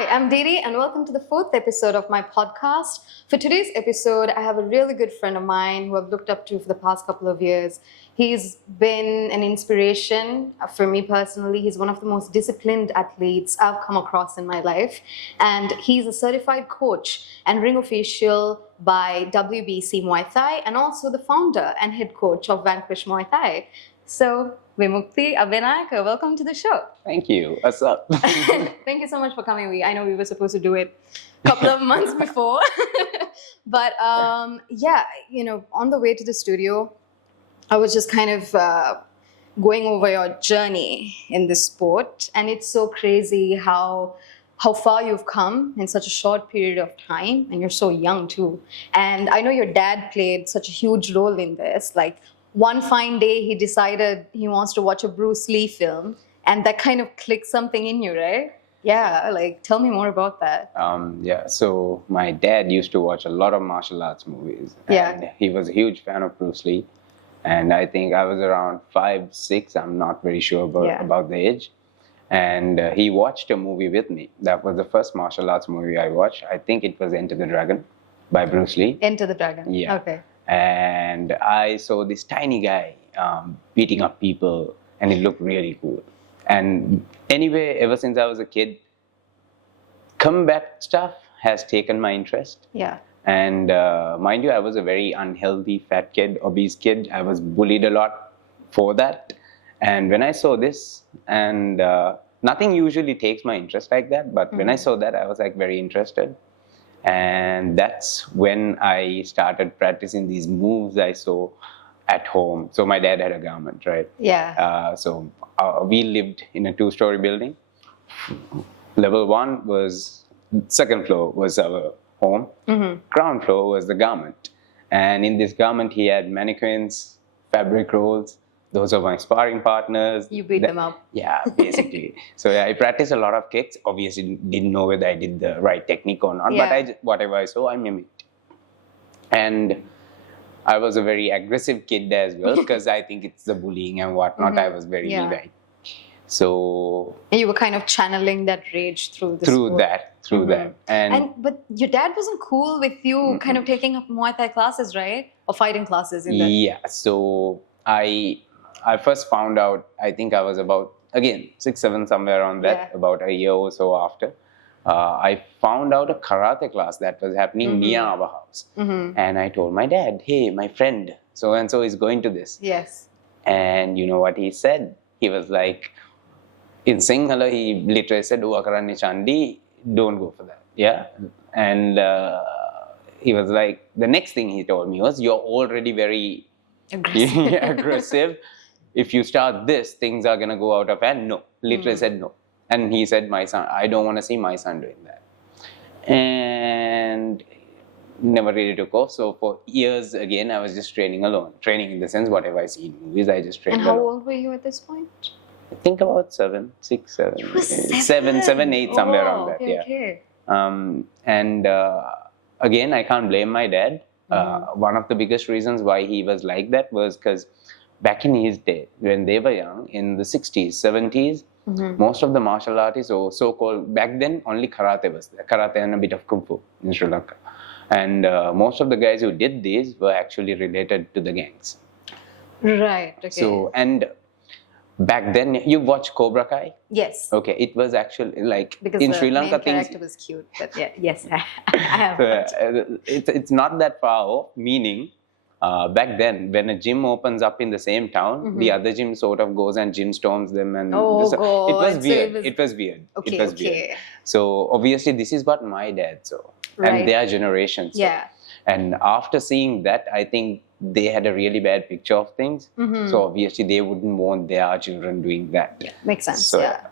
Hi, I'm Dede and welcome to the fourth episode of my podcast. For today's episode, I have a really good friend of mine who I've looked up to for the past couple of years. He's been an inspiration for me personally. He's one of the most disciplined athletes I've come across in my life. And he's a certified coach and ring official by WBC Muay Thai and also the founder and head coach of Vanquish Muay Thai. So, Vimukthi Abeynayake, welcome to the show. Thank you. What's up? Thank you so much for coming. I know we were supposed to do it a couple of months before. But on the way to the studio, I was just kind of going over your journey in this sport. And it's so crazy how far you've come in such a short period of time. And you're so young too. And I know your dad played such a huge role in this. Like, one fine day, he decided he wants to watch a Bruce Lee film, and that kind of clicked something in you, right? Yeah, like, tell me more about that. So my dad used to watch a lot of martial arts movies. And he was a huge fan of Bruce Lee. And I think I was around 5, 6, I'm not very sure about the age. And he watched a movie with me. That was the first martial arts movie I watched. I think it was Enter the Dragon by Bruce Lee. Enter the Dragon. Yeah. Okay. And I saw this tiny guy beating up people, and it looked really cool. And anyway, ever since I was a kid, combat stuff has taken my interest. Yeah. And mind you, I was a very unhealthy, fat kid, obese kid. I was bullied a lot for that. And when I saw this, and nothing usually takes my interest like that, but when I saw that, I was like very interested. And that's when I started practicing these moves I saw at home. So my dad had a garment, right? Yeah. We lived in a 2-story building. Level 1 was, second floor was our home. Ground floor was the garment. And in this garment, he had mannequins, fabric rolls. Those are my sparring partners. You beat them up. Yeah, basically. So I practiced a lot of kicks. Obviously, didn't know whether I did the right technique or not. Yeah. But whatever I saw, I mimicked. And I was a very aggressive kid as well, because I think it's the bullying and whatnot. I was very like. So. And you were kind of channeling that rage through the sport. that. But your dad wasn't cool with you kind of taking up Muay Thai classes, right? Or fighting classes in that. Yeah. So I first found out, I think I was about, again, 6, 7, somewhere around that, about a year or so after. I found out a karate class that was happening near our house. And I told my dad, hey, my friend so-and-so is going to this. Yes. And you know what he said? He was like, in Sinhala, he literally said, "Uwa karanne chandi, don't go for that." Yeah. And he was like, the next thing he told me was, you're already very aggressive. If you start this, things are going to go out of hand. No, literally said no. And he said, my son, I don't want to see my son doing that. And never really took off. So for years, again, I was just training alone. Training in the sense, whatever I see in movies, I just trained alone. And how old were you at this point? I think about 7, 6, 7, You were 7, 8, somewhere around that. Okay. Again, I can't blame my dad. One of the biggest reasons why he was like that was because back in his day, when they were young, in the 60s, 70s, most of the martial artists, or so-called, back then only karate was there. Karate and a bit of kung fu in Sri Lanka. And most of the guys who did these were actually related to the gangs. Right, okay. So, and back then, you watch Cobra Kai? Yes. Okay, it was actually like because in Sri Lanka, the main character was cute, but yes, I have. It's not that far off, meaning back then, when a gym opens up in the same town, the other gym sort of goes and gym storms them. And God. It was weird. It was weird. Okay, it was weird. So obviously, this is what my dad saw. Right. And their generation saw. Yeah. And after seeing that, I think they had a really bad picture of things. So obviously, they wouldn't want their children doing that. Yeah, makes sense. So, yeah.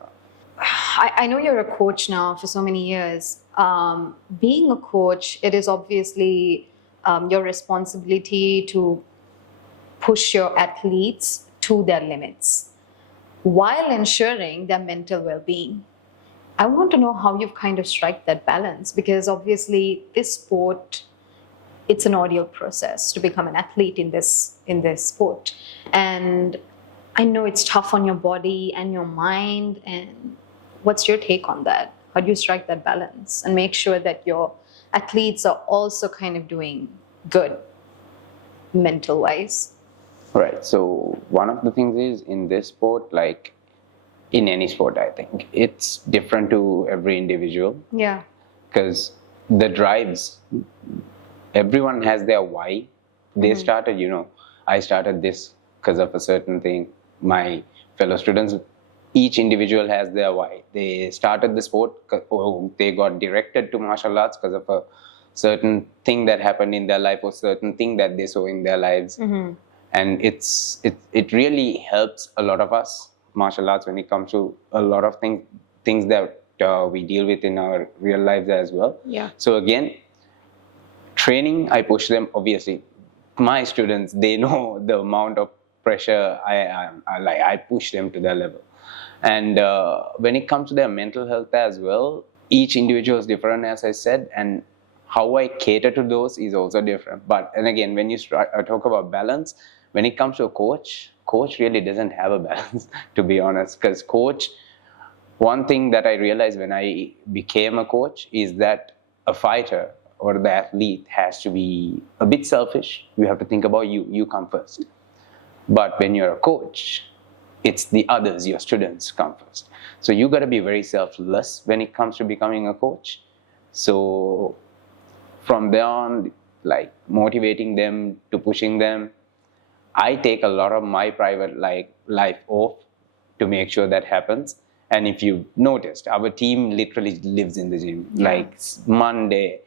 I know you're a coach now for so many years. Being a coach, it is obviously your responsibility to push your athletes to their limits while ensuring their mental well-being. I want to know how you've kind of strike that balance, because obviously this sport, it's an ordeal process to become an athlete in this sport. And I know it's tough on your body and your mind. And what's your take on that? How do you strike that balance and make sure that your athletes are also kind of doing good mental wise? Right. So one of the things is in this sport, like in any sport, I think it's different to every individual. Yeah. Because the drives, everyone has their why. They started, I started this because of a certain thing. My fellow students, each individual has their why. They started the sport, or they got directed to martial arts because of a certain thing that happened in their life or certain thing that they saw in their lives. And it really helps a lot of us, martial arts, when it comes to a lot of things that we deal with in our real lives as well. Yeah. So again, training, I push them, obviously. My students, they know the amount of pressure I push them to their level. And when it comes to their mental health as well, each individual is different, as I said, and how I cater to those is also different. But, and again, when you talk about balance, when it comes to a coach really doesn't have a balance, to be honest, because one thing that I realized when I became a coach is that a fighter or the athlete has to be a bit selfish. You have to think about you come first. But when you're a coach, it's the others, your students, come first. So you got to be very selfless when it comes to becoming a coach. So from there on, like motivating them to pushing them, I take a lot of my private life off to make sure that happens. And if you noticed, our team literally lives in the gym. Yeah. Like Monday,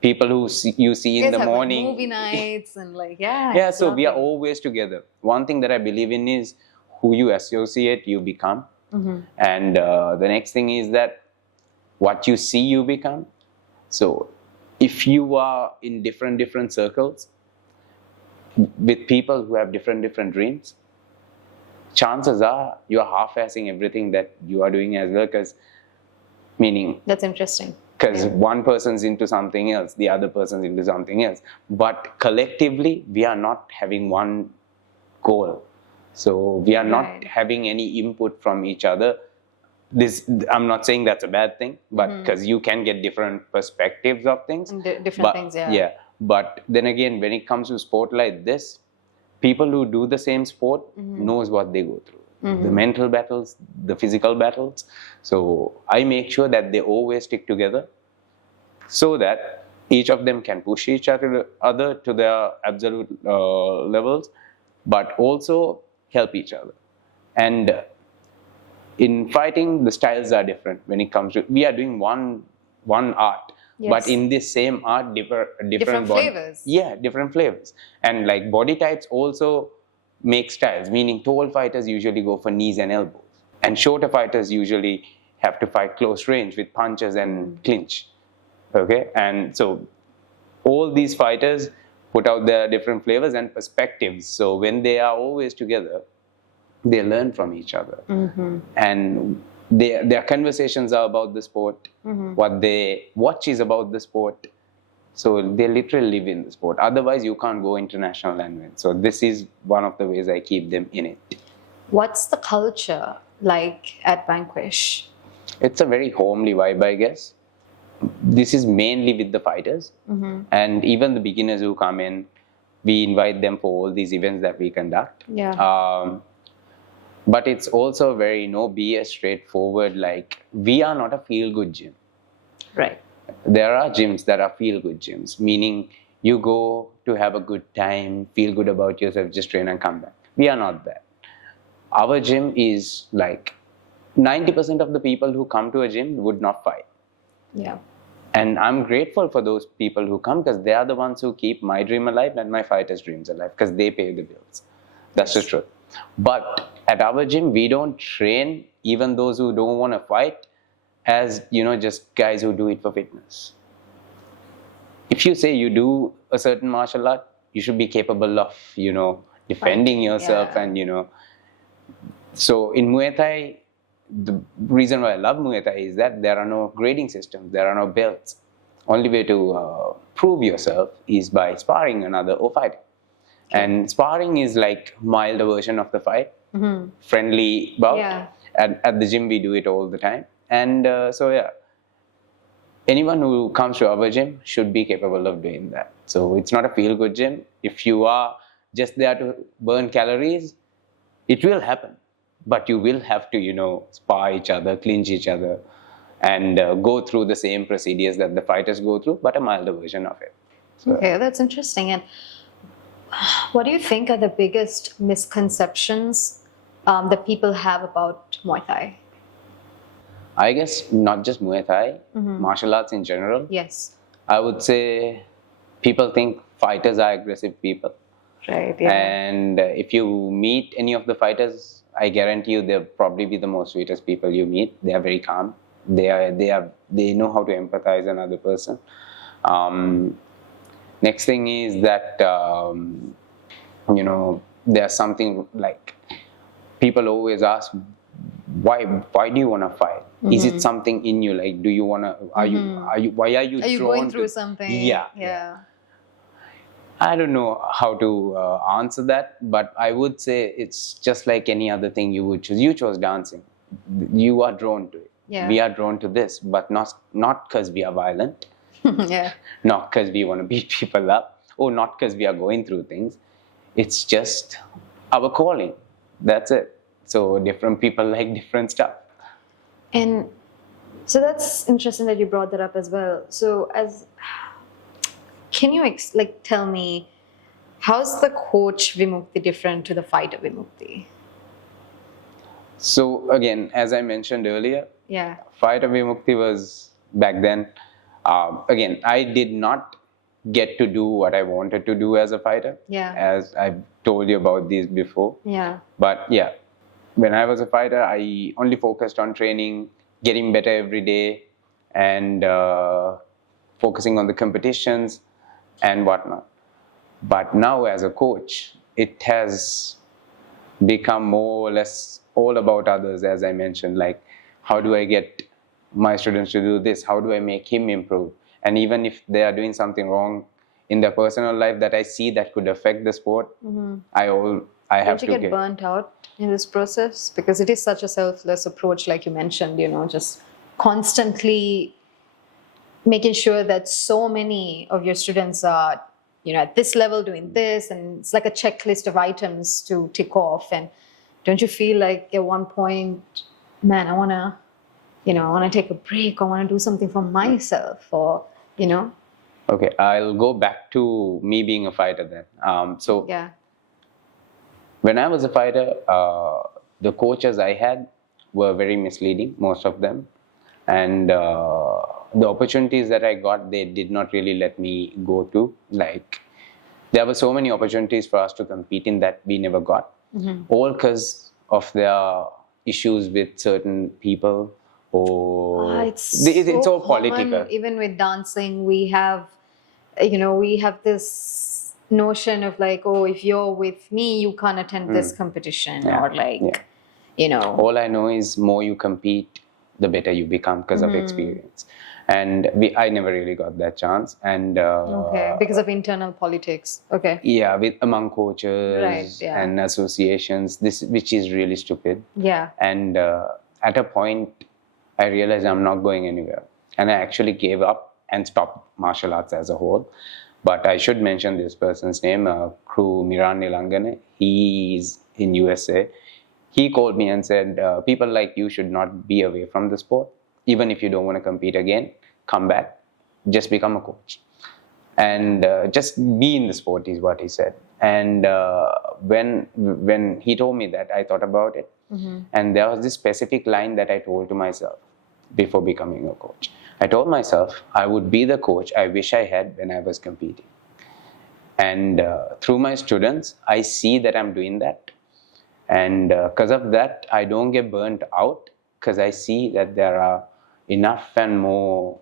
people who you see in the have morning. Like movie nights and like, yeah. Yeah, it's so we are lovely. always together. One thing that I believe in is who you associate, you become. And the next thing is that what you see, you become. So if you are in different circles with people who have different dreams, chances are you are half-assing everything that you are doing as well, because That's interesting. Because one person's into something else, the other person's into something else. But collectively, we are not having one goal. So we are not having any input from each other. I'm not saying that's a bad thing, but because you can get different perspectives of things. And different things, yeah. Yeah. But then again, when it comes to sport like this, people who do the same sport knows what they go through. The mental battles, the physical battles. So I make sure that they always stick together so that each of them can push each other to their absolute levels, but also help each other. And in fighting, the styles are different when it comes to, we are doing one art. Yes. But in this same art, different flavors. Yeah, different flavors. And like body types also make styles, meaning tall fighters usually go for knees and elbows. And shorter fighters usually have to fight close range with punches and clinch. Okay? And so all these fighters put out their different flavors and perspectives. So when they are always together, they learn from each other. And their conversations are about the sport. What they watch is about the sport. So they literally live in the sport. Otherwise, you can't go international and win. So this is one of the ways I keep them in it. What's the culture like at Vanquish? It's a very homely vibe, I guess. This is mainly with the fighters. And even the beginners who come in, we invite them for all these events that we conduct. Yeah. But it's also very no BS, straightforward. Like, we are not a feel-good gym. Right. There are gyms that are feel-good gyms, meaning you go to have a good time, feel good about yourself, just train and come back. We are not that. Our gym is like 90% of the people who come to a gym would not fight. Yeah. And I'm grateful for those people who come, because they are the ones who keep my dream alive and my fighters' dreams alive, because they pay the bills. That's the truth. But at our gym, we don't train even those who don't want to fight as, just guys who do it for fitness. If you say you do a certain martial art, you should be capable of, defending yourself. Yeah. And, so in Muay Thai, the reason why I love Muay Thai is that there are no grading systems, there are no belts. Only way to prove yourself is by sparring another or fighting. Okay. And sparring is like milder version of the fight, friendly bout. Yeah. At the gym, we do it all the time. And so, yeah. anyone who comes to our gym should be capable of doing that. So it's not a feel-good gym. If you are just there to burn calories, it will happen. But you will have to, spar each other, clinch each other, and go through the same procedures that the fighters go through, but a milder version of it. So, Okay, that's interesting. And what do you think are the biggest misconceptions that people have about Muay Thai? I guess not just Muay Thai, martial arts in general. Yes. I would say people think fighters are aggressive people. Right. Yeah. And if you meet any of the fighters, I guarantee you they'll probably be the most sweetest people you meet. They are very calm. They know how to empathize another person. Next thing is that there's something like people always ask, why do you want to fight? Is it something in you? Like, do you want to? Why are you? Are you drawn going through to, something? Yeah. I don't know how to answer that, but I would say it's just like any other thing you would choose. You chose dancing. You are drawn to it. Yeah. We are drawn to this, but not because we are violent. Yeah. Not because we want to beat people up, or not because we are going through things. It's just our calling. That's it. So different people like different stuff. And so that's interesting that you brought that up as well. So can you tell me, how's the coach Vimukthi different to the fighter Vimukthi? So again, as I mentioned earlier, fighter Vimukthi was back then. Again, I did not get to do what I wanted to do as a fighter. Yeah. As I've told you about these before. Yeah. But yeah, when I was a fighter, I only focused on training, getting better every day, and focusing on the competitions and whatnot. But now as a coach, it has become more or less all about others, as I mentioned. Like, how do I get my students to do this? How do I make him improve? And even if they are doing something wrong in their personal life that I see that could affect the sport, I have to Don't you get burnt out in this process? Because it is such a selfless approach, like you mentioned, just constantly making sure that so many of your students are, at this level doing this, and it's like a checklist of items to tick off. And don't you feel like at one point, man, I want to take a break. I want to do something for myself, or. Okay, I'll go back to me being a fighter then. When I was a fighter, the coaches I had were very misleading, most of them. And the opportunities that I got, they did not really let me go to. Like, there were so many opportunities for us to compete in that we never got. All because of their issues with certain people. Or it's all political. Even with dancing, we have this notion of like, oh, if you're with me, you can't attend this competition, or like, All I know is more you compete, the better you become because of experience. And I never really got that chance. And because of internal politics. Okay. Yeah, among coaches and associations, which is really stupid. Yeah. And at a point, I realized I'm not going anywhere. And I actually gave up and stopped martial arts as a whole. But I should mention this person's name, Kru Miran Nilangane. He's in USA. He called me and said, people like you should not be away from the sport. Even if you don't want to compete again, come back. Just become a coach. And just be in the sport is what he said. And when he told me that, I thought about it. And there was this specific line that I told to myself before becoming a coach. I told myself I would be the coach I wish I had when I was competing. And through my students, I see that I'm doing that. And because of that, I don't get burnt out, because I see that there are enough and more,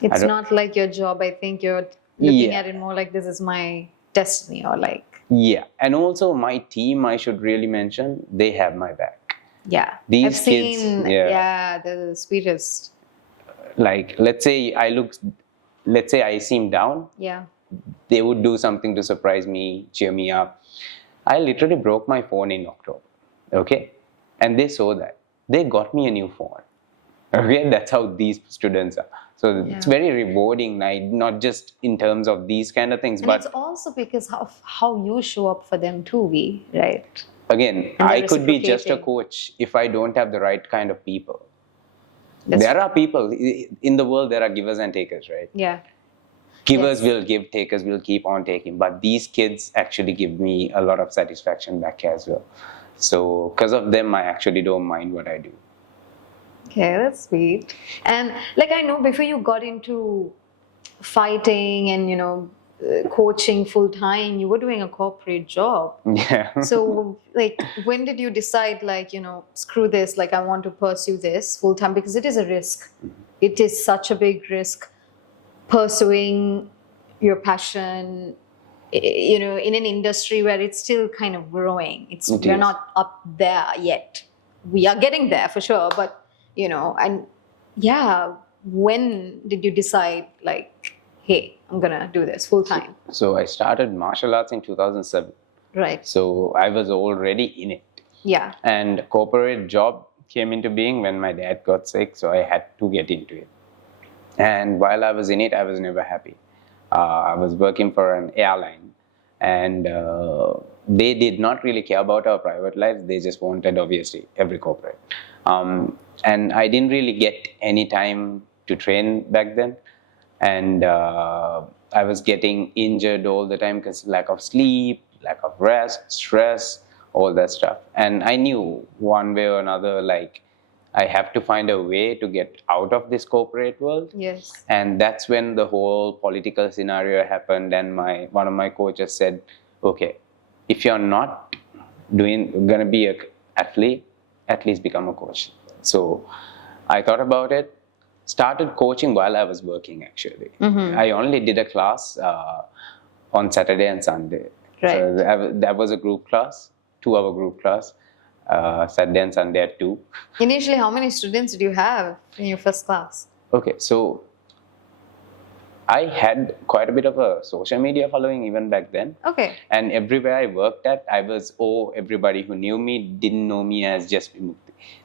It's not like your job. I think you're looking at it more like this is my destiny, or like. Yeah. And also my team, I should really mention, they have my back. Yeah. These I've seen, they're the sweetest. Like, let's say I seem down. Yeah. They would do something to surprise me, cheer me up. I literally broke my phone in October. Okay. And they saw that. They got me a new phone. Okay, that's how these students are. So it's Yeah. very rewarding, not just in terms of these kind of things, And but it's also because of how you show up for them too, right? again, And I they're could be just a reciprocating. coach if I don't have the right kind of people. That's There true. are people in the world, there are givers and takers, right? Yeah. Givers Yes. will give, takers will keep on taking. But these kids actually give me a lot of satisfaction back as well. So, because of them, I actually don't mind what I do. Okay, that's sweet. And like I know before you got into fighting and coaching full time, you were doing a corporate job. Yeah. So like when did you decide like, screw this, like I want to pursue this full time, because it is a risk. It is such a big risk pursuing your passion, in an industry where it's still kind of growing. It We're is. not up there yet. We are getting there for sure, but and yeah, when did you decide like, hey, I'm gonna do this full time? So I started martial arts in 2007. Right. So I was already in it. Yeah. And corporate job came into being when my dad got sick, so I had to get into it. And while I was in it, I was never happy. I was working for an airline, and they did not really care about our private lives. They just wanted, obviously, every corporate. And I didn't really get any time to train back then. And I was getting injured all the time because lack of sleep, lack of rest, stress, all that stuff. And I knew one way or another, like, I have to find a way to get out of this corporate world. Yes. And that's when the whole political scenario happened, and one of my coaches said, okay, if you're not gonna be an athlete, at least become a coach. So I thought about it, started coaching while I was working actually. I only did a class on Saturday and Sunday. Right. So that was a group class, 2-hour group class, Saturday and Sunday at 2. Initially, how many students did you have in your first class? Okay, so I had quite a bit of a social media following even back then. Okay. And everywhere I worked at, everybody who knew me didn't know me as just Vimukthi.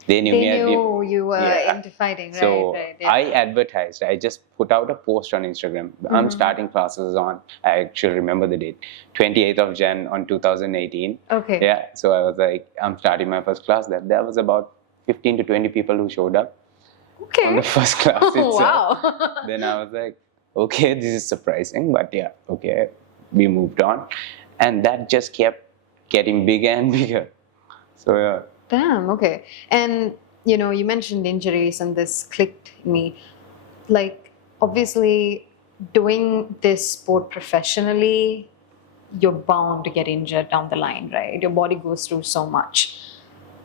They knew me as you were into fighting, right? So right, yeah. I advertised. I just put out a post on Instagram. I'm starting classes on, I actually remember the date, 28th of Jan on 2018. Okay. Yeah. So I was like, I'm starting my first class. There was about 15 to 20 people who showed up Okay. on the first class itself. Wow. Then I was like, okay, this is surprising, but yeah, okay. We moved on. And that just kept getting bigger and bigger. So yeah. Damn, okay. And you mentioned injuries and this clicked in me. Like, obviously, doing this sport professionally, you're bound to get injured down the line, right? Your body goes through so much.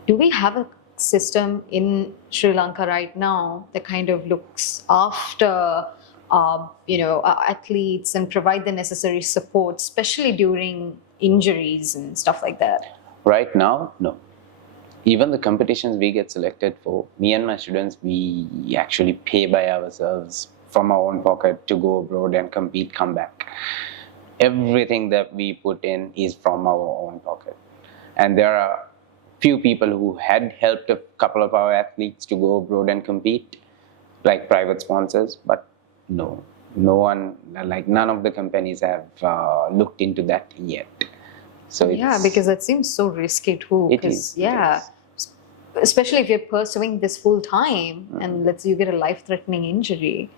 Do we have a system in Sri Lanka right now that kind of looks after athletes and provide the necessary support, especially during injuries and stuff like that? Right now, no. Even the competitions we get selected for, me and my students, we actually pay by ourselves from our own pocket to go abroad and compete, come back. Everything that we put in is from our own pocket. And there are few people who had helped a couple of our athletes to go abroad and compete, like private sponsors, but no one, like none of the companies have looked into that yet. So yeah, because that seems so risky too. It is. Yeah, especially if you're pursuing this full time and let's say you get a life-threatening injury.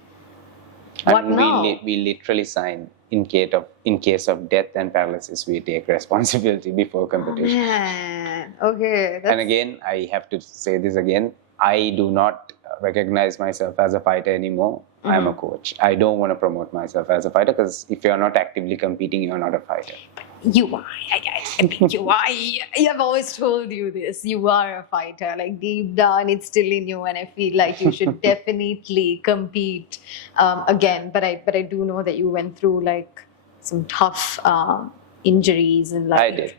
What now? We literally sign in case of death and paralysis, we take responsibility before competition. Oh, man. Okay. And again, I have to say this again. I do not recognize myself as a fighter anymore. I'm a coach. I don't want to promote myself as a fighter because if you're not actively competing, you're not a fighter. You are. I think you are. I've always told you this. You are a fighter. Like deep down, it's still in you, and I feel like you should definitely compete again. But I do know that you went through like some tough injuries and like I did.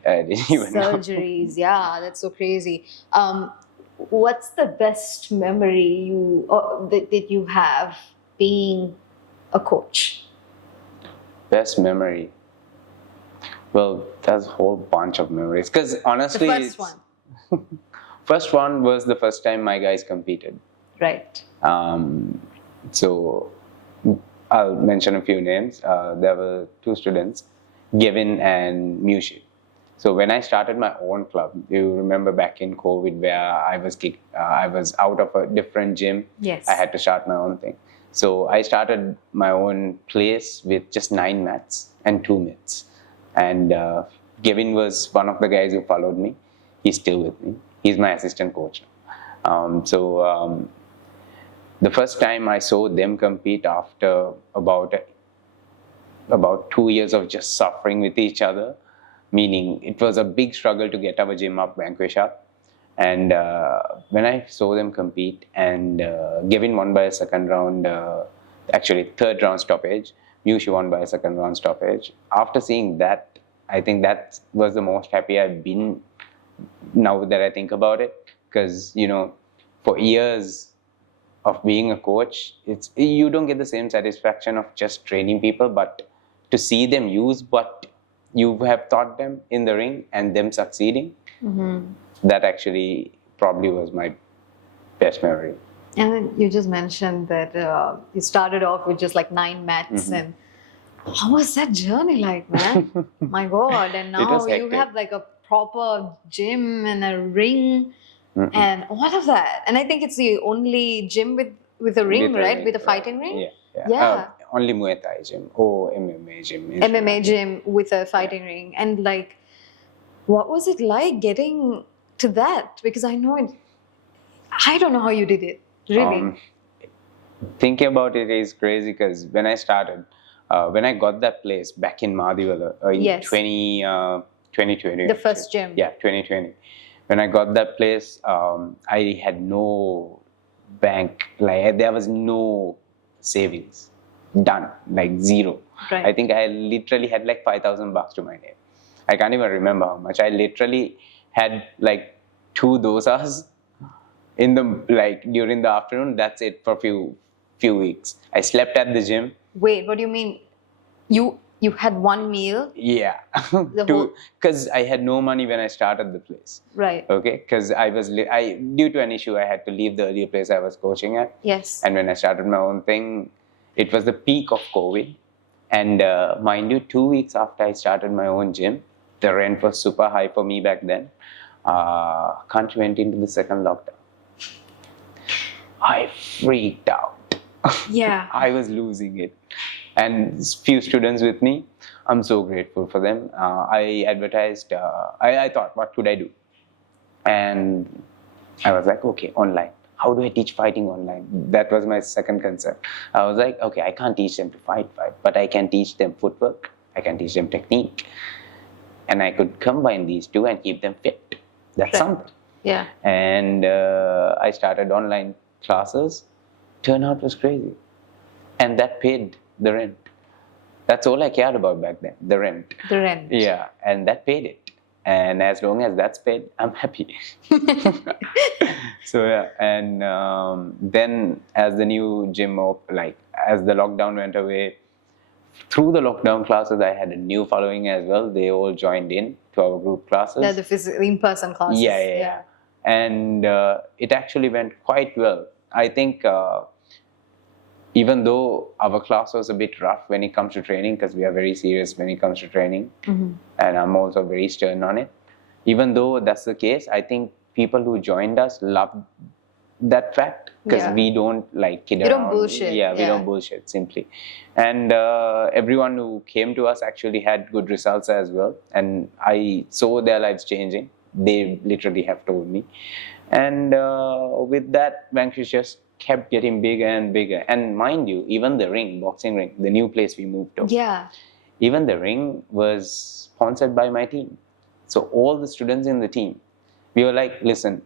Even surgeries. Yeah, that's so crazy. What's the best memory that you have being a coach? Best memory. Well, there's a whole bunch of memories. Because honestly, the first one. First one was the first time my guys competed. Right. So I'll mention a few names. There were two students, Gavin and Mushi. So when I started my own club, you remember back in COVID where I was out of a different gym. Yes. I had to start my own thing. So I started my own place with just 9 mats and 2 mitts. And Gavin was one of the guys who followed me. He's still with me. He's my assistant coach now. The first time I saw them compete after about 2 years of just suffering with each other, meaning it was a big struggle to get our gym up, Vanquish up. And when I saw them compete, and Gavin won by a second round, actually third round stoppage, Mushi won by a second round stoppage. After seeing that, I think that was the most happy I've been now that I think about it. Because, for years of being a coach, you don't get the same satisfaction of just training people, but to see them use what you have taught them in the ring and them succeeding, that actually probably was my best memory. And then you just mentioned that you started off with just like 9 mats, and how was that journey like, man? My God! And now you have like a proper gym and a ring and all of that. And I think it's the only gym with a ring, right? With a fighting ring. Yeah. Only Muay Thai gym or MMA gym. MMA gym with a fighting ring. And like, what was it like getting to that? Because I don't know how you did it, really. Thinking about it is crazy because when I started, when I got that place back in Madiwala in 2020. The first gym. Yeah, 2020. When I got that place, I had no bank, like there was no savings. Done, like zero. Right. I think I literally had like $5,000 to my name. I can't even remember how much. I literally had like 2 dosas during the afternoon. That's it for few weeks. I slept at the gym. Wait, what do you mean? You had one meal? Yeah, because I had no money when I started the place. Right. Okay, because due to an issue I had to leave the earlier place I was coaching at. Yes. And when I started my own thing, it was the peak of COVID. And mind you, 2 weeks after I started my own gym, the rent was super high for me back then. Country went into the second lockdown. I freaked out. Yeah. I was losing it. And few students with me, I'm so grateful for them. I advertised, I thought, what could I do? And I was like, okay, online. How do I teach fighting online? That was my second concern. I was like, okay, I can't teach them to fight, but I can teach them footwork. I can teach them technique. And I could combine these two and keep them fit. That's something. Yeah. And I started online classes. Turnout was crazy. And that paid the rent. That's all I cared about back then, the rent. The rent. Yeah, and that paid it. And as long as that's paid, I'm happy. So yeah, and then as the new gym, as the lockdown went away, through the lockdown classes, I had a new following as well. They all joined in to our group classes. Yeah, the in-person classes. Yeah. And it actually went quite well. I think even though our class was a bit rough when it comes to training, because we are very serious when it comes to training, and I'm also very stern on it. Even though that's the case, I think people who joined us loved that fact, because we don't kid around. We don't bullshit. Yeah, we don't bullshit, simply. And everyone who came to us actually had good results as well. And I saw their lives changing. They literally have told me. And with that, Vanquish just kept getting bigger and bigger. And mind you, even the boxing ring, the new place we moved to. Yeah. Even the ring was sponsored by my team. So all the students in the team, we were like, listen,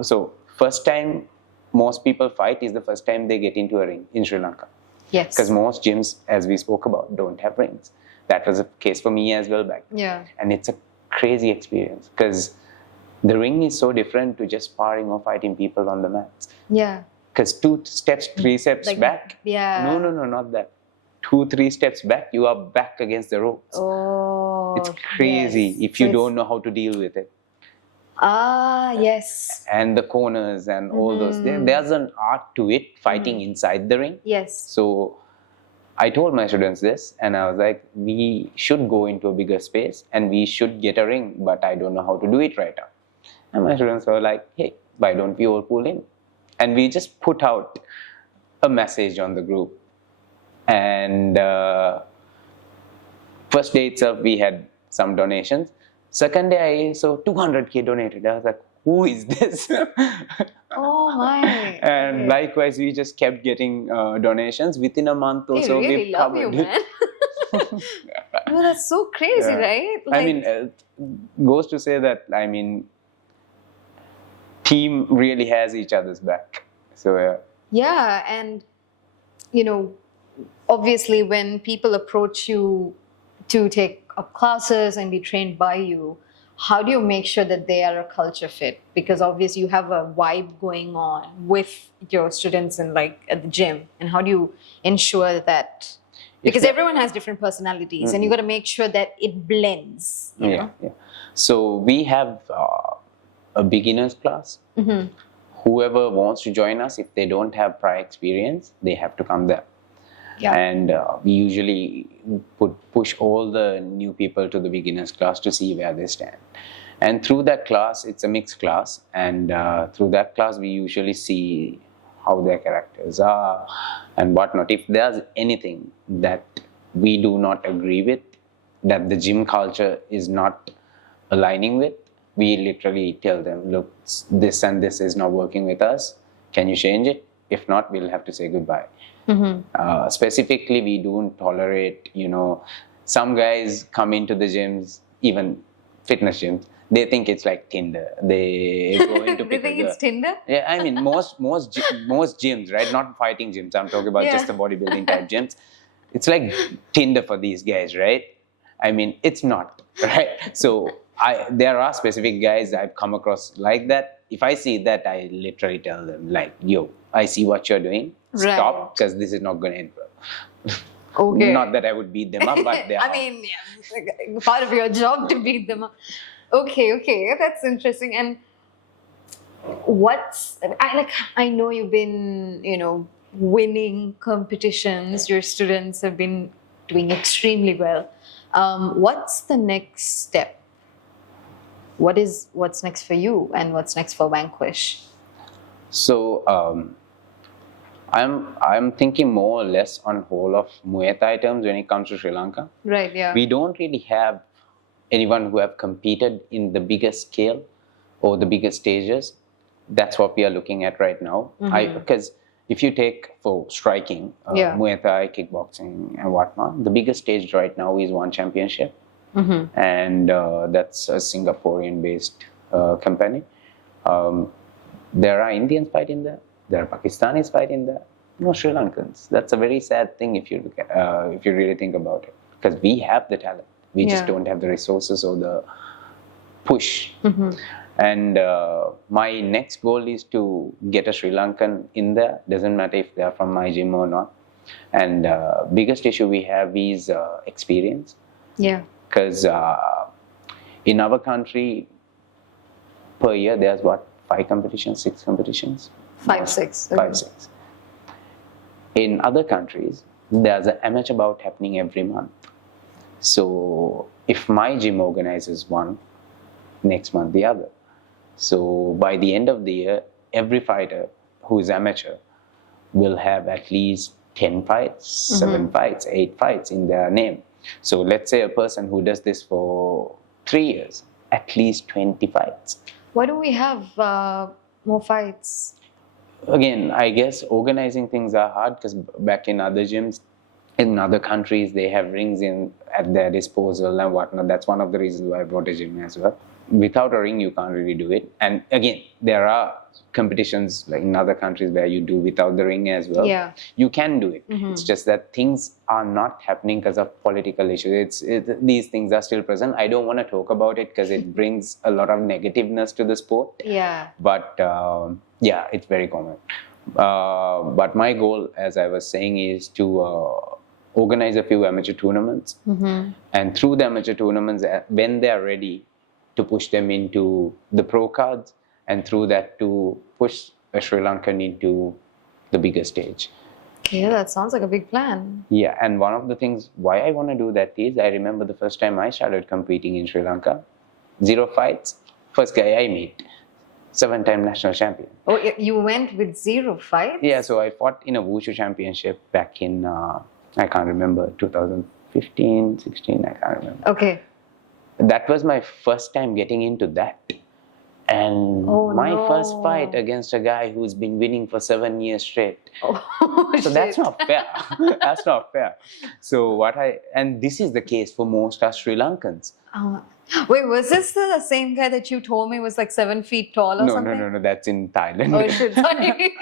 so first time most people fight is the first time they get into a ring in Sri Lanka. Yes. Because most gyms, as we spoke about, don't have rings. That was the case for me as well back then. Yeah. And it's a crazy experience because the ring is so different to just sparring or fighting people on the mats. Yeah. Because 2 steps, 3 steps back. Yeah. No, not that. 2, 3 steps back, you are back against the ropes. Oh. It's crazy if you don't know how to deal with it. Ah, yes. and the corners and all those. There's an art to it, fighting inside the ring. Yes. So I told my students this, and I was like, we should go into a bigger space and we should get a ring, but I don't know how to do it right now. And my students were like, hey, why don't we all pull in? And we just put out a message on the group. And first day itself, we had some donations. Second day, I saw 200K donated. I was like, who is this? Oh my. And likewise, we just kept getting donations. Within a month or They so, really we love you, covered it. man. No, that's so crazy, Yeah. right? I mean, goes to say that, I mean, team really has each other's back. So, yeah, and obviously when people approach you to take up classes and be trained by you, how do you make sure that they are a culture fit? Because obviously you have a vibe going on with your students and like at the gym, and how do you ensure that? Because everyone has different personalities, and you got to make sure that it blends. You know? Yeah. So we have a beginners class. Whoever wants to join us, if they don't have prior experience, they have to come there. Yeah. And we usually push all the new people to the beginners class to see where they stand. And through that class, it's a mixed class, and through that class, we usually see how their characters are and whatnot. If there's anything that we do not agree with, that the gym culture is not aligning with, we literally tell them, look, this and this is not working with us. Can you change it? If not, we'll have to say goodbye. Specifically, we don't tolerate, some guys come into the gyms, even fitness gyms, they think it's like Tinder. They go into They think it's Tinder? Yeah, I mean, most gyms, right? Not fighting gyms. I'm talking about just the bodybuilding type gyms. It's like Tinder for these guys, right? I mean, it's not, right? So there are specific guys I've come across like that. If I see that, I literally tell them, like, yo, I see what you're doing. Stop, because this is not going to end well. Okay. Not that I would beat them up, but they are. I mean, yeah, part of your job to beat them up. Okay, that's interesting. And I know you've been, winning competitions. Your students have been doing extremely well. What's the next step? What's next for you, and what's next for Vanquish? So I'm thinking more or less on whole of Muay Thai terms when it comes to Sri Lanka. Right. Yeah. We don't really have anyone who have competed in the biggest scale or the biggest stages. That's what we are looking at right now. Because if you take for striking, Muay Thai, kickboxing, and whatnot, the biggest stage right now is one championship. And that's a Singaporean-based company. There are Indians fighting there. There are Pakistanis fighting there. No Sri Lankans. That's a very sad thing if you look at, if you really think about it. Because we have the talent, we just don't have the resources or the push. And my next goal is to get a Sri Lankan in there. Doesn't matter if they are from my gym or not. And biggest issue we have is experience. Yeah. Because in our country, per year, there's 5 competitions, 6 competitions? 5, 6. 5, 6. In other countries, there's an amateur bout happening every month. So if my gym organizes one, next month the other. So by the end of the year, every fighter who is amateur will have at least 10 fights, 7 fights, 8 fights in their name. So let's say a person who does this for 3 years, at least 20 fights. Why do we have more fights? Again, I guess organizing things are hard because back in other gyms, in other countries, they have rings at their disposal and whatnot. That's one of the reasons why I brought a gym as well. Without a ring, you can't really do it. And again, there are competitions like in other countries where you do without the ring as well. Yeah. You can do it. It's just that things are not happening because of political issues. These things are still present. I don't want to talk about it because it brings a lot of negativeness to the sport. Yeah. But yeah, it's very common. But my goal, as I was saying, is to organize a few amateur tournaments. And through the amateur tournaments, when they are ready, to push them into the pro cards, and through that to push a Sri Lankan into the bigger stage. Okay, that sounds like a big plan. Yeah, and one of the things why I want to do that is I remember the first time I started competing in Sri Lanka, 0 fights, first guy I meet, 7-time national champion. Oh, you went with 0 fights? Yeah, so I fought in a Wushu championship back in, I can't remember, 2015, 16, I can't remember. Okay. That was my first time getting into that. And my first fight against a guy who's been winning for 7 years straight. Oh, so that's not fair. That's not fair. So and this is the case for most Sri Lankans. Wait, was this the same guy that you told me was like 7 feet tall or something? No, that's in Thailand. Oh shit, sorry.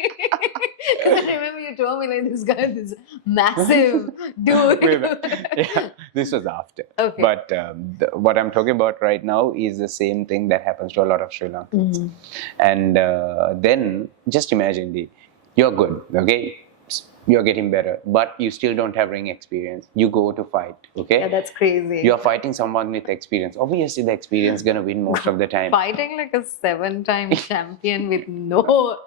Because I remember you told me like this guy, this massive dude. Yeah, this was after. Okay. But what I'm talking about right now is the same thing that happens to a lot of Sri Lankans. And then just imagine you're good, okay? You're getting better, but you still don't have ring experience. You go to fight, okay? Yeah, that's crazy. You're fighting someone with experience. Obviously, the experience is going to win most of the time. Fighting like a 7-time champion with no...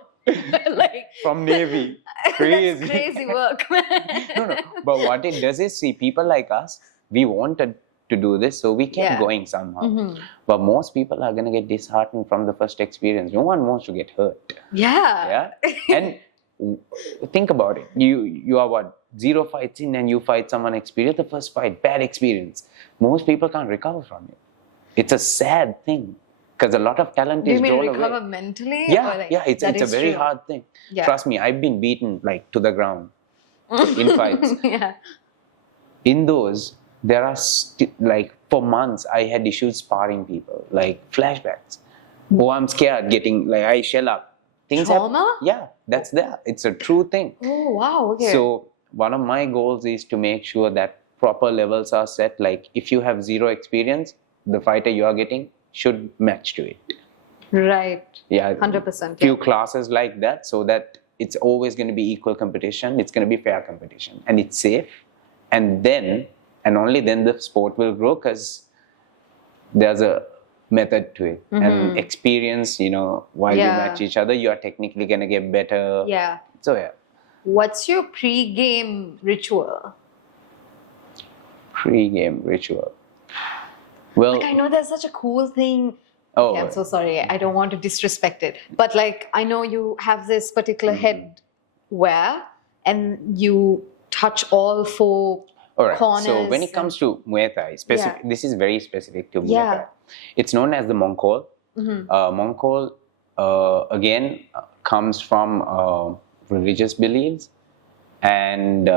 like from Navy. Crazy. That's crazy work, man. No. But what it does is, see, people like us, we wanted to do this, so we kept going somehow. But most people are going to get disheartened from the first experience. No one wants to get hurt. Yeah. And think about it. You are what, 0 fights in, and you fight someone experienced. The first fight, bad experience. Most people can't recover from it. It's a sad thing. Because a lot of talent is rolled away. Do you mean recover away. Mentally? Yeah, it's a very hard thing. Yeah. Trust me, I've been beaten like to the ground in fights. In those, there are like for months I had issues sparring people, like flashbacks. Oh, I'm scared getting, like I shell up. Things Trauma? Yeah, that's there. It's a true thing. Oh, wow, okay. So one of my goals is to make sure that proper levels are set. Like if you have 0 experience, the fighter you are getting should match to it. Right. Yeah. 100%. Few classes like that, so that it's always going to be equal competition. It's going to be fair competition, and it's safe. And then, and only then, the sport will grow, because there's a method to it. And experience, while you match each other, you are technically going to get better. Yeah. So yeah. What's your pre-game ritual? Pre-game ritual. Well, like, I know there's such a cool thing. Oh, okay, I'm so sorry. I don't want to disrespect it. But like, I know you have this particular head wear, and you touch all 4 corners. So when it comes to Muay Thai, this is very specific to Muay Thai. It's known as the Mongkol. Mongkol, again, comes from religious beliefs, and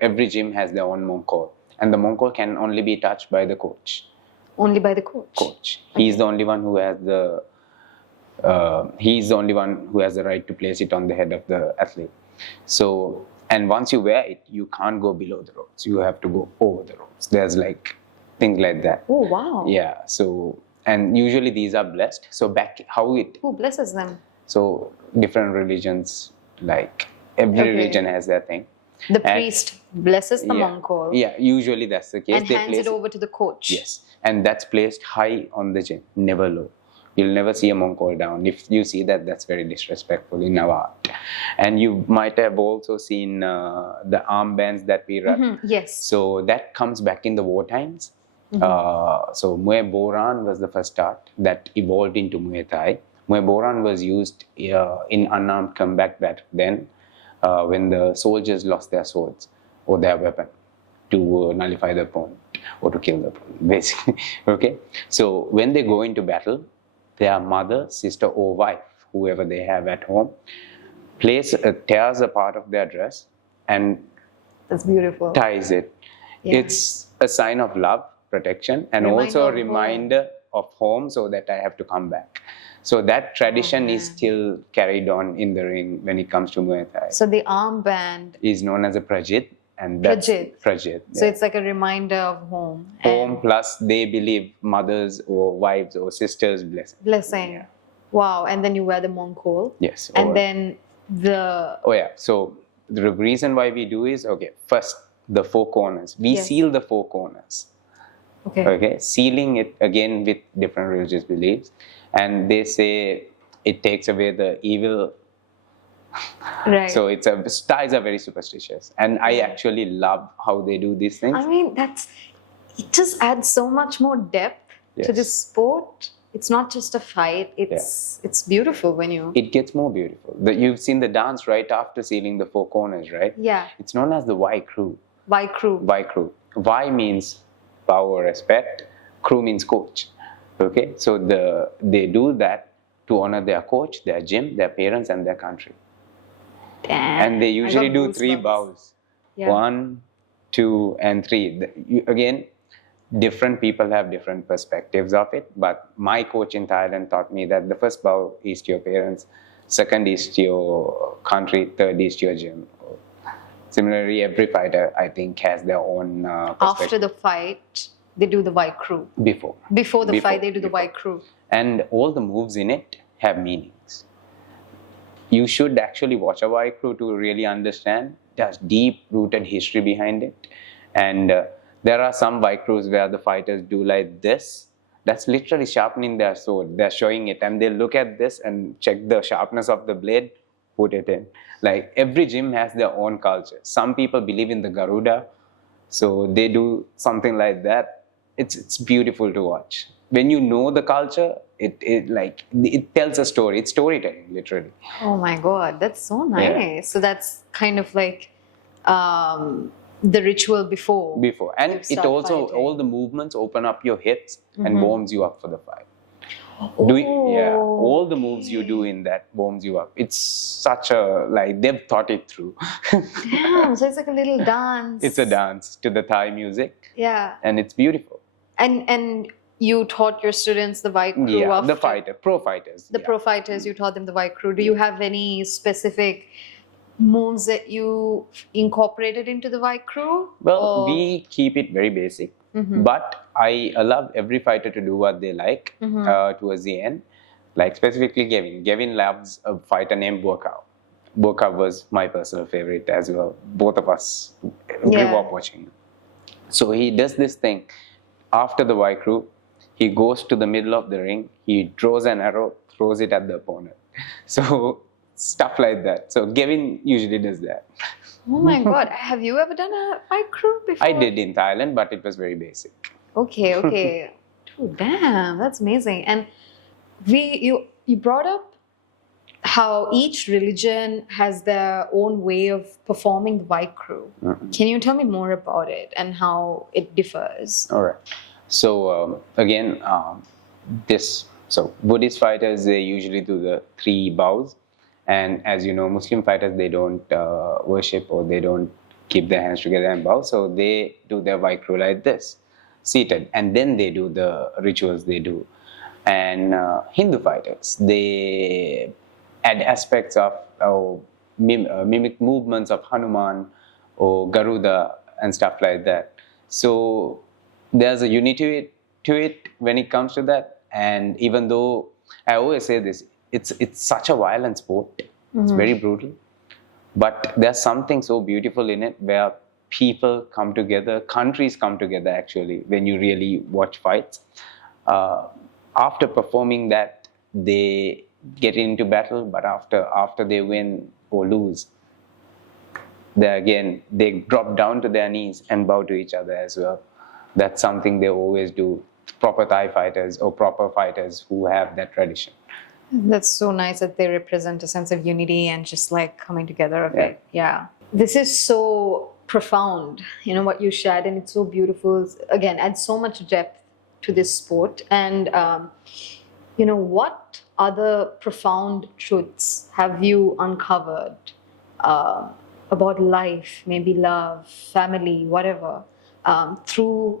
every gym has their own Mongkol. And the Mongkol can only be touched by the coach. Only by the coach? Coach. He's the only one who has the right to place it on the head of the athlete. So, and once you wear it, you can't go below the ropes. You have to go over the ropes. There's like things like that. Oh, wow. Yeah. So, and usually these are blessed. So who blesses them? So different religions, like every religion has their thing. The priest blesses the Mongkol. Yeah, usually that's the case. And hands it over to the coach. Yes. And that's placed high on the gym, never low. You'll never see a Mongkol down. If you see that, that's very disrespectful in our art. And you might have also seen the armbands that we run. Yes. So that comes back in the war times. So Muay Boran was the first art that evolved into Muay Thai. Muay Boran was used in unarmed combat back then, when the soldiers lost their swords or their weapon to nullify the opponent or to kill the opponent, basically. Okay. So when they go into battle, their mother, sister, or wife, whoever they have at home, tears a part of their dress and that's beautiful. Ties it. Yeah. It's a sign of love, protection, and also a reminder of home, so that I have to come back. So that tradition is still carried on in the ring when it comes to Muay Thai. So the armband is known as a prajit, and that's prajit. So it's like a reminder of home. Home, plus they believe mothers or wives or sisters blessing. Yeah. Wow. And then you wear the Mongkol. Yes. And then the... Oh yeah. So the reason why we do is, first the 4 corners. We seal the 4 corners. Okay, sealing it again with different religious beliefs, and they say it takes away the evil. Right. So Thais are very superstitious, and I actually love how they do these things. I mean, it just adds so much more depth to this sport. It's not just a fight. It's beautiful when you. It gets more beautiful. You've seen the dance right after sealing the four corners, right? Yeah. It's known as the Y crew. Y crew. Y crew. Y means power, respect. Crew means coach. Okay, so they do that to honor their coach, their gym, their parents, and their country. Damn. And they usually do 3 bows. Yeah. 1, 2, and 3. Again, different people have different perspectives of it, but my coach in Thailand taught me that the first bow is to your parents, second is to your country, third is to your gym. Similarly, every fighter, I think, has their own perspective. After the fight, they do the Y crew. Before the fight, they do the Y crew. And all the moves in it have meanings. You should actually watch a Y crew to really understand. There's deep-rooted history behind it. And there are some Y crews where the fighters do like this. That's literally sharpening their sword. They're showing it, and they look at this and check the sharpness of the blade, put it in. Like, every gym has their own culture. Some people believe in the Garuda, so they do something like that. It's beautiful to watch. When you know the culture, it tells a story. It's storytelling, literally. Oh my God, that's so nice. Yeah. So that's kind of like the ritual before. And it also, fighting. All the movements open up your hips and warms you up for the fight. All the moves you do in that warms you up. It's such a, they've thought it through. Damn, so it's like a little dance. It's a dance to the Thai music. Yeah. And it's beautiful. And you taught your students the Y crew? Yeah, the pro fighters. Pro fighters, you taught them the Y crew. Do you have any specific moves that you incorporated into the Y crew? Well, we keep it very basic. But I allow every fighter to do what they like towards the end. Like specifically Gavin. Gavin loves a fighter named Burkau. Burkau was my personal favorite as well. Both of us grew up watching. So he does this thing. After the Y crew, he goes to the middle of the ring. He draws an arrow, throws it at the opponent. So stuff like that. So Gavin usually does that. Oh my God. Have you ever done a Y crew before? I did in Thailand, but it was very basic. Okay. Dude, damn, that's amazing. And you brought up how each religion has their own way of performing the Y crew. Can you tell me more about it and how it differs? All right. So again, Buddhist fighters, they usually do the 3 bows. And as you know, Muslim fighters, they don't worship, or they don't keep their hands together and bow. So they do their Y crew like this, seated. And then they do the rituals they do. And Hindu fighters, they add aspects of mimic movements of Hanuman or Garuda and stuff like that. So there's a unity to it when it comes to that. And even though I always say this, it's such a violent sport. It's very brutal. But there's something so beautiful in it where people come together, countries come together actually, when you really watch fights. After performing that, they get into battle, but after they win or lose, they drop down to their knees and bow to each other as well. That's something they always do. Proper Thai fighters or proper fighters who have that tradition. That's so nice that they represent a sense of unity and just like coming together of it. Yeah. This is so profound, what you shared, and it's so beautiful. Again, adds so much depth to this sport. And, what other profound truths have you uncovered about life, maybe love, family, whatever, through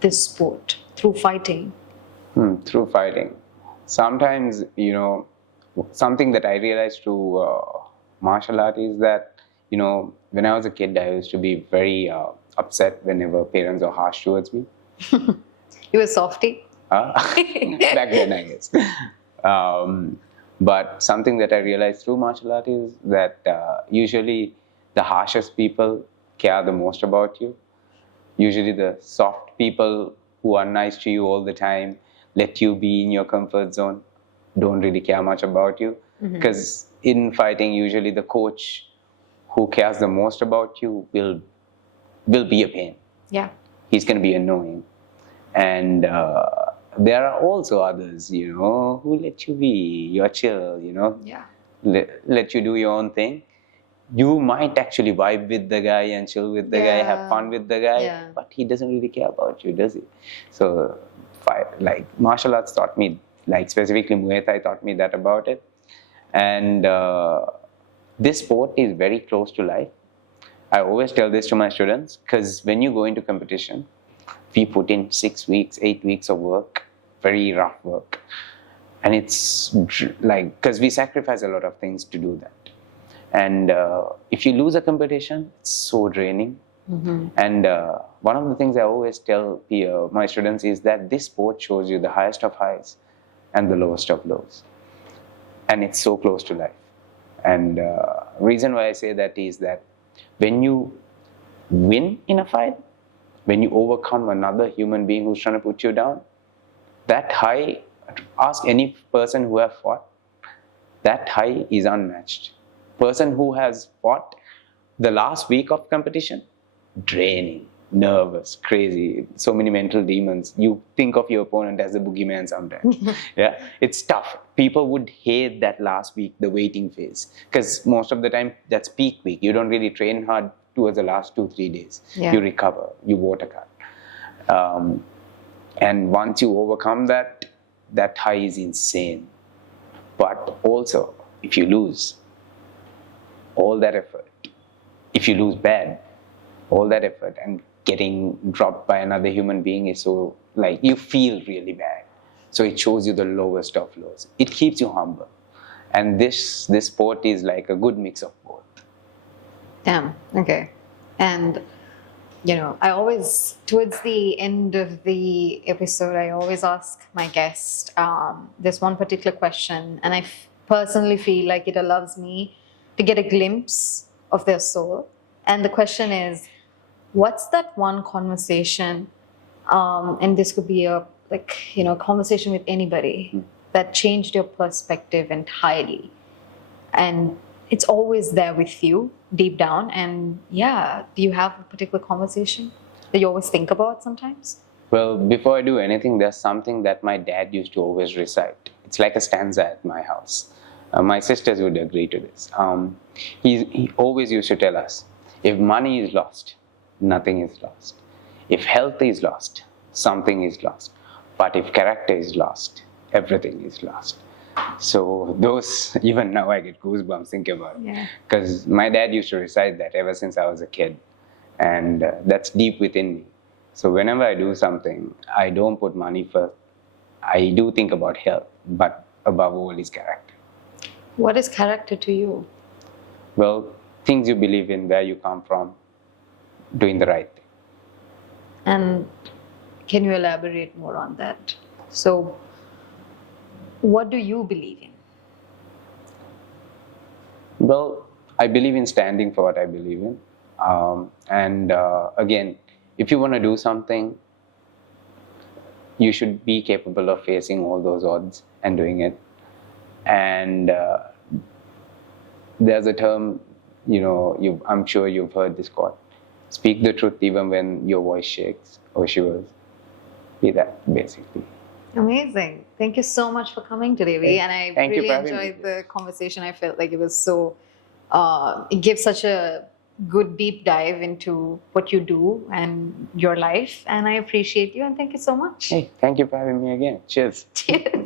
this sport, through fighting? Through fighting. Sometimes, something that I realized through martial art is that, when I was a kid, I used to be very upset whenever parents are harsh towards me. You were softy? Back then, I guess. But something that I realized through martial art is that usually the harshest people care the most about you. Usually the soft people who are nice to you all the time, let you be in your comfort zone, don't really care much about you. Because in fighting, usually the coach who cares the most about you will be a pain. Yeah. He's going to be annoying. And there are also others, who let you be. You're chill, Yeah. let you do your own thing. You might actually vibe with the guy and chill with the guy, have fun with the guy, but he doesn't really care about you, does he? So, like martial arts taught me, like specifically Muay Thai taught me that about it. And this sport is very close to life. I always tell this to my students because when you go into competition, we put in 6 weeks, 8 weeks of work, very rough work. And it's like, because we sacrifice a lot of things to do that. And if you lose a competition, it's so draining. And one of the things I always tell my students is that this sport shows you the highest of highs and the lowest of lows. And it's so close to life. And reason why I say that is that when you win in a fight, when you overcome another human being who's trying to put you down, that high, ask any person who have fought, that high is unmatched. Person who has fought the last week of competition, draining, nervous, crazy, so many mental demons. You think of your opponent as a boogeyman sometimes. Yeah, it's tough. People would hate that last week, the waiting phase, because most of the time that's peak week. You don't really train hard towards the last 2-3 days. Yeah. You recover, you water cut. And once you overcome that, that high is insane. But also, if you lose, all that effort, if you lose bad, all that effort and getting dropped by another human being is so, like, you feel really bad. So it shows you the lowest of lows. It keeps you humble. And this sport is like a good mix of both. Damn. Okay. And, I always, towards the end of the episode, I always ask my guest this one particular question. And I personally feel like it allows me to get a glimpse of their soul. And the question is, what's that one conversation, and this could be a conversation with anybody that changed your perspective entirely, and it's always there with you deep down? And do you have a particular conversation that you always think about sometimes? Well, before I do anything, there's something that my dad used to always recite. It's like a stanza at my house. My sisters would agree to this. He always used to tell us, if money is lost, nothing is lost. If health is lost, something is lost. But if character is lost, everything is lost. So those, even now I get goosebumps thinking about it. Because my dad used to recite that ever since I was a kid. And that's deep within me. So whenever I do something, I don't put money first. I do think about health, but above all is character. What is character to you? Well, things you believe in, where you come from, doing the right thing. And can you elaborate more on that? So, what do you believe in? Well, I believe in standing for what I believe in. Again, if you want to do something, you should be capable of facing all those odds and doing it. And there's a term, I'm sure you've heard this quote: speak the truth even when your voice shakes or shivers. Be that, basically. Amazing. Thank you so much for coming today, V. And I really enjoyed the conversation. I felt like it was so, it gives such a good deep dive into what you do and your life. And I appreciate you and thank you so much. Hey, thank you for having me again. Cheers. Cheers.